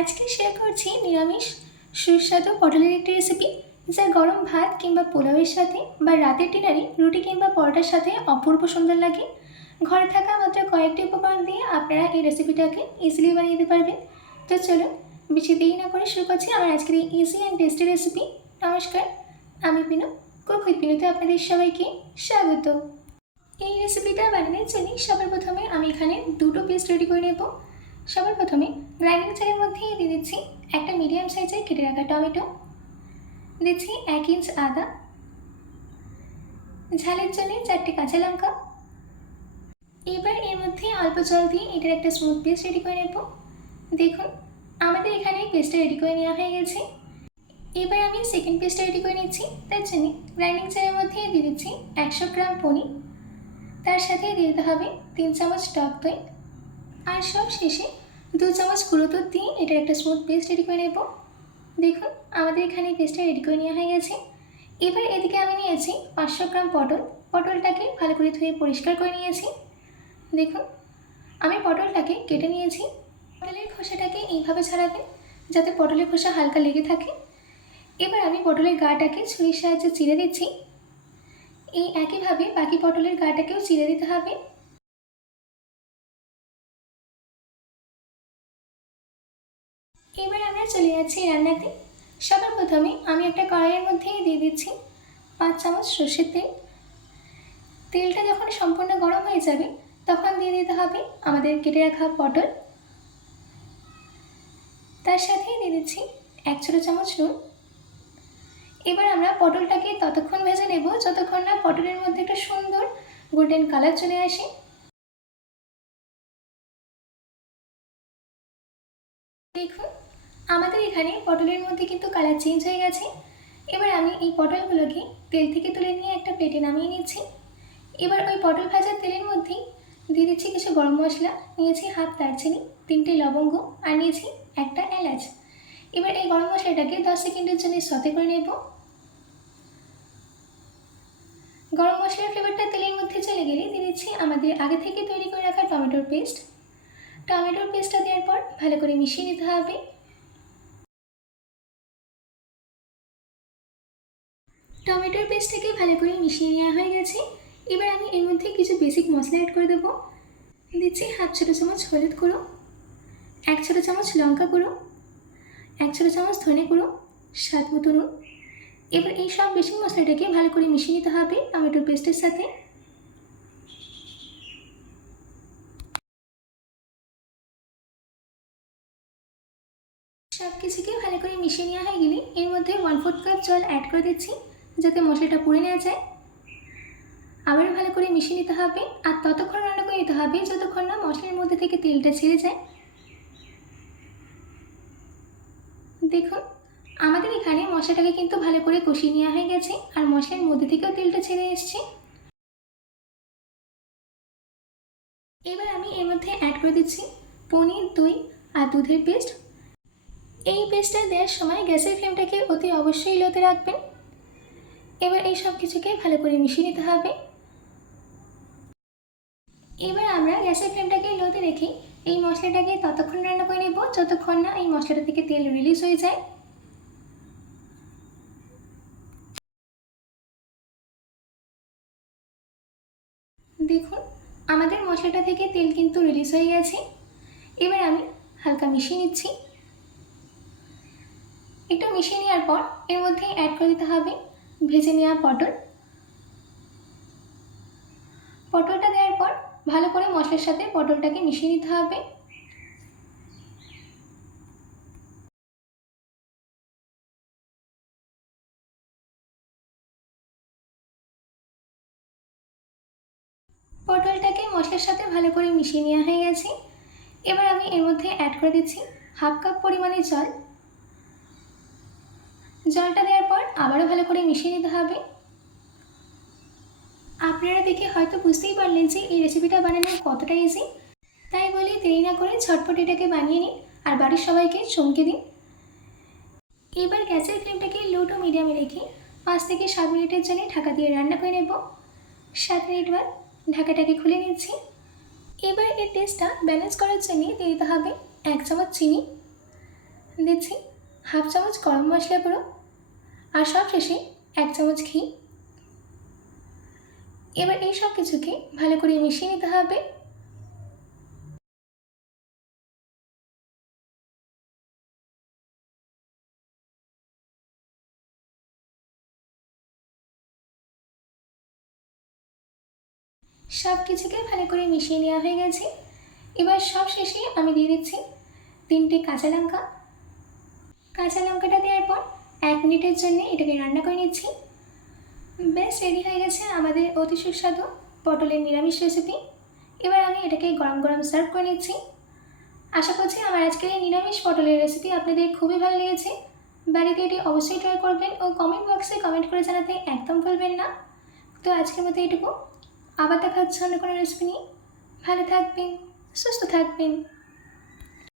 আজকে শেয়ার করছি নিরামিষ সুস্বাদু পটলের একটি রেসিপি, যা গরম ভাত কিংবা পোলাওয়ের সাথে বা রাতের ডিনারে রুটি কিংবা পরোটার সাথে অপূর্ব সুন্দর লাগে। ঘরে থাকা মাত্র কয়েকটি উপকরণ দিয়ে আপনারা এই রেসিপিটাকে ইজিলি বানিয়ে দিতে পারবেন। তো চলুন বেশি দেরি না করে শুরু করছি আমার আজকের এই ইজি অ্যান্ড টেস্টি রেসিপি। নমস্কার, আমি পিনু, কুক উইথ পিনুতে আপনাদের সবাইকে স্বাগত। এই রেসিপিটা বানানোর জন্য সবার প্রথমে আমি এখানে দুটো পেস্ট রেডি করে নেব। সবার প্রথমে গ্রাইন্ডিং জারের মধ্যে দিয়ে দিচ্ছি একটা মিডিয়াম সাইজের কেটে রাখা টমেটো, দিচ্ছি 1 ইঞ্চ আদা, ঝালের জন্য 4টে কাঁচা লঙ্কা। এবার এর মধ্যে অল্প জল দিয়ে এটার একটা স্মুথ পেস্ট রেডি করে নেব। দেখুন আমাদের এখানে পেস্টটা রেডি করে নেওয়া হয়ে গেছে। এবার আমি সেকেন্ড পেস্টটা রেডি করে নিচ্ছি। তার জন্য গ্রাইন্ডিং জারের মধ্যে দিয়ে দিচ্ছি 100 গ্রাম পনির, তার সাথে দিয়ে দিতে হবে 3 চামচ টক দই, আর সব শেষে 2 চামচ গুঁড়ো দুধ দিয়ে এটার একটা স্মুথ পেস্ট রেডি করে নেব। দেখুন আমাদের এখানে পেস্টটা রেডি করে নেওয়া হয়ে গেছে। এবার এদিকে আমি নিয়েছি 500 গ্রাম পটলটাকে ভালো করে ধুয়ে পরিষ্কার করে নিয়েছি। দেখুন আমি পটলটাকে কেটে নিয়েছি। পটলের খোসাটাকে এইভাবে ছাড়াবেন যাতে পটলের খোসা হালকা লেগে থাকে। এবার আমি পটলের গাটাকে ছুরির সাহায্যে চিড়ে দিচ্ছি। এই একইভাবে বাকি পটলের গাটাকেও চিড়ে দিতে হবে। এবার আমরা চলে যাচ্ছি রান্নাতে। সবার প্রথমে আমি একটা কড়াইয়ের মধ্যে দিয়ে দিচ্ছি 5 চামচ সর্ষের তেল। তেলটা যখন সম্পূর্ণ গরম হয়ে যাবে তখন দিয়ে দিতে হবে আমাদের কেটে রাখা পটল, তার সাথে দিয়ে দিচ্ছি 1 ছোট চামচ নুন। এবার আমরা পটলটাকে ততক্ষণ ভেজে নেব যতক্ষণ না পটলের মধ্যে একটা সুন্দর গোল্ডেন কালার চলে আসে। দেখুন আমাদের এখানে পটলের মধ্যে কিন্তু কালার চেঞ্জ হয়ে গেছে। এবার আমি এই পটলগুলোকে তেল থেকে তুলে নিয়ে একটা প্লেটে নামিয়ে নিচ্ছি। এবার ওই পটল ভাজার তেলের মধ্যেই দিয়ে দিচ্ছি কিছু গরম মশলা, নিয়েছি হাফ দারচিনি, 3টে লবঙ্গ, আর নিয়েছি একটা এলাচ। এবার এই গরম মশলাটাকে 10 সেকেন্ডের জন্য সতে করে নেব। গরম মশলার ফ্লেভারটা তেলের মধ্যে চলে গেলে দিয়ে দিচ্ছি আমাদের আগে থেকে তৈরি করে রাখা টমেটোর পেস্ট। টমেটোর পেস্টটা দেওয়ার পর ভালো করে মিশিয়ে নিতে হবে। টমেটোর পেস্টটাকে ভালো করে মিশিয়ে নেওয়া হয়ে গেছে। এবার আমি এর মধ্যে কিছু বেসিক মশলা অ্যাড করে দেবো। দিচ্ছি হাফ ছোটো চামচ হলুদ গুঁড়ো, 1 ছোটো চামচ লঙ্কা গুঁড়ো, 1 ছোটো চামচ ধনে গুঁড়ো, স্বাদ মতো নুন। এবার এই সব বেসিক মশলাটাকে ভালো করে মিশিয়ে নিতে হবে টমেটোর পেস্টের সাথে। সব কিছুকে ভালো করে মিশিয়ে নেওয়া হয়ে গেলে এর মধ্যে 1/4 কাপ জল অ্যাড করে দিচ্ছি যাতে মশলাটা পুড়ে নেওয়া যায়। আবারও ভালো করে মিশিয়ে নিতে হবে আর ততক্ষণ রান্না করে নিতে হবে যতক্ষণ না মশলার মধ্যে থেকে তেলটা ছেড়ে যায়। দেখুন আমাদের এখানে মশলাটাকে কিন্তু ভালো করে কষিয়ে নেওয়া হয়ে গেছে আর মশলার মধ্যে থেকেও তেলটা ছেড়ে এসছে। এবার আমি এর মধ্যে অ্যাড করে দিচ্ছি পনির, দই আর দুধের পেস্ট। এই পেস্টটা দেওয়ার সময় গ্যাসের ফ্লেমটাকে অতি অবশ্যই লোতে রাখবেন। এবার এই সব কিছুকে ভালো করে মিশিয়ে নিতে হবে। এবার আমরা গ্যাসের ফ্লেমটাকে লোতে রেখে এই মশলাটাকে ততক্ষণ রান্না করে নেব যতক্ষণ না এই মশলাটা থেকে তেল রিলিজ হয়ে যায়। দেখুন আমাদের মশলাটা থেকে তেল কিন্তু রিলিজ হয়ে গেছে। এবার আমি হালকা মিশিয়ে নিচ্ছি। একটু মিশিয়ে নেওয়ার পর এর মধ্যে অ্যাড করে দিতে হবে ভেজে নেওয়া পটলটা দেওয়ার পর ভালো করে মশলার সাথে পটলটাকে মিশিয়ে নিতে হবে। পটলটাকে মশলার সাথে ভালো করে মিশিয়ে নেওয়া হয়ে গেছে। এবার আমি এর মধ্যে অ্যাড করে দিচ্ছি হাফ কাপ পরিমাণে জল। জলটা দেওয়ার পর আবারও ভালো করে মিশিয়ে নিতে হবে। আপনারা দেখে হয়তো বুঝতেই পারলেন যে এই রেসিপিটা বানানো কতটা ইজি। তাই বলি দেরি না করে ঝটপট এটাকে বানিয়ে নিন আর বাড়ির সবাইকে চমকে দিন। এবার গ্যাসের ফ্লেমটাকে লো টু মিডিয়ামে রেখে 5 থেকে 7 মিনিটের জন্য ঢাকা দিয়ে রান্না করে নেব। 7 মিনিট বাদ ঢাকাটাকে খুলে নিচ্ছি। এবার এর টেস্টটা ব্যালেন্স করার জন্য দিয়ে দিতে হবে 1 চামচ চিনি, দিচ্ছি হাফ চামচ গরম মশলা গুঁড়ো, আর সব শেষে 1 চামচ ঘি। এবার এই সব কিছুকে ভালো করে মিশিয়ে নিতে হবে। সব কিছুকে ভালো করে মিশিয়ে নেওয়া হয়ে গেছে। এবার সব শেষে আমি দিয়ে দিচ্ছি 3টে কাঁচা লঙ্কা। কাঁচা লঙ্কাটা দেওয়ার পর 1 মিনিটের জন্য এটাকে রান্না করে নিচ্ছি। বেশ রেডি হয়ে গেছে আমাদের অতি সুস্বাদু পটলের নিরামিষ রেসিপি। এবার আমি এটাকে গরম গরম সার্ভ করে নিচ্ছি। আশা করছি আমার আজকের এই নিরামিষ পটলের রেসিপি আপনাদের খুবই ভালো লেগেছে। বাড়িতে এটি অবশ্যই ট্রাই করবেন ও কমেন্ট বক্সে কমেন্ট করে জানাতে একদম ভুলবেন না। তো আজকের মতো এটুকু, আবার দেখা হচ্ছে অন্য কোনো রেসিপি নিয়ে। ভালো থাকবেন, সুস্থ থাকবেন।